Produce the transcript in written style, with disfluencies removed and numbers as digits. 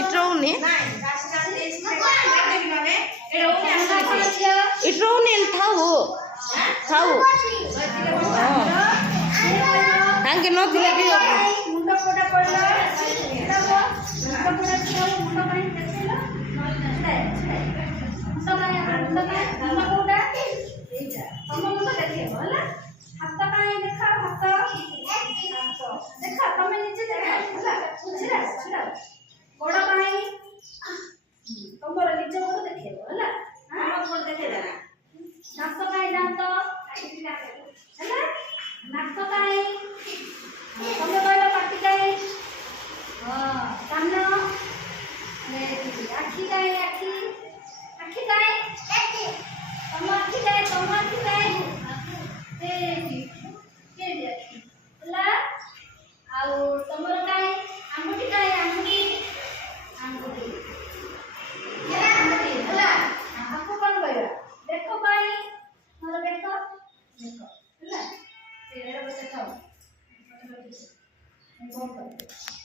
इट्रौनी इट्रौनी थाऊ थाऊ हंगे नथिले कि मुंडा पोडा पडला मुंडा पोडा छिया मुंडा पानी देखैला मुंडा पोडा एजा तम मुंडा देखिए होला हाथ काई देखा हाथ देखा तमे नीचे देखा होला छिरा छिरा गोड़ा काई तमरो नीचे गोड़ देखिए होला हां गोड़ देखे देना दांत काई दांत होला नाक काई तमे कहला पाटी काई हां कान ले आखी काई आखी आखी काई तम आखी काई ए के दे होला आउ तमरो काई आंगुठी आंगुठी ये आंगुठी होला आपको कौन कहला देखो काई मोर देखो होला तेरे बसे खाओ कौन कर